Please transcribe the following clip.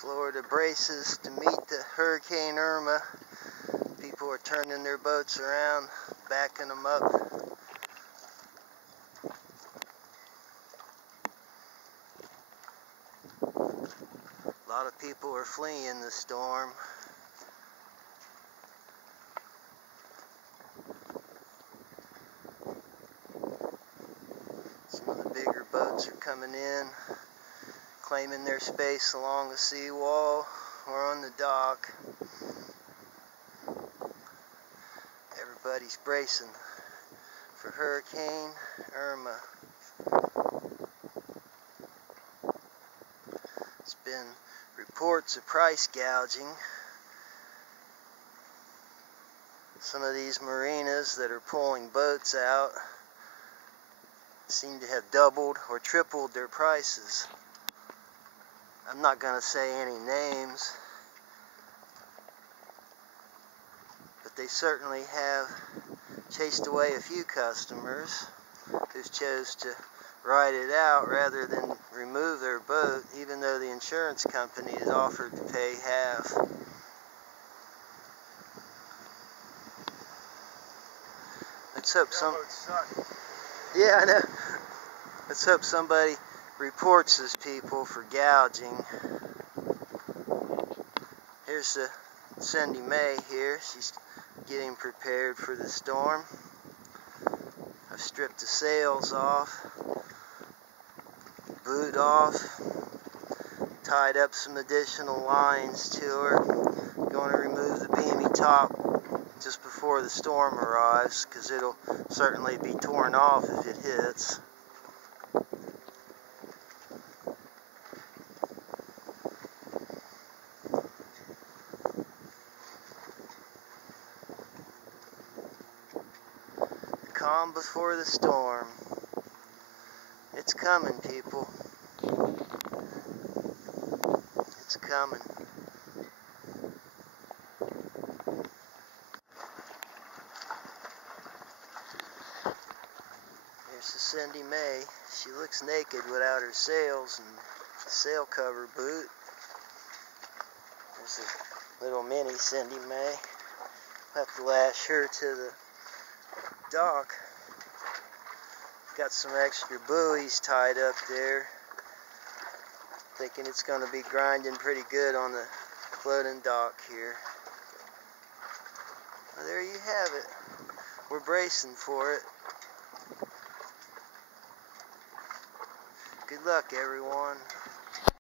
Florida braces to meet the Hurricane Irma. People are turning their boats around, backing them up. A lot of people are fleeing the storm. Some of the bigger boats are coming in, claiming their space along the seawall or on the dock. Everybody's bracing for Hurricane Irma. It's been reports of price gouging. Some of these marinas that are pulling boats out seem to have doubled or tripled their prices. I'm not going to say any names, but they certainly have chased away a few customers who chose to ride it out rather than remove their boat, even though the insurance company has offered to pay half. Let's hope Yeah, I know. Let's hope somebody reports these people for gouging. Here's Cindy May here. She's getting prepared for the storm. I've stripped the sails off, boot off, tied up some additional lines to her. Going to remove the beamy top just before the storm arrives, because it'll certainly be torn off if it hits. Calm before the storm. It's coming, people. It's coming. Here's the Cindy May. She looks naked without her sails and sail cover boot. There's a little mini Cindy May. Have to lash her to the dock. Got some extra buoys tied up there. Thinking it's going to be grinding pretty good on the floating dock here. Well, there you have it. We're bracing for it. Good luck, everyone.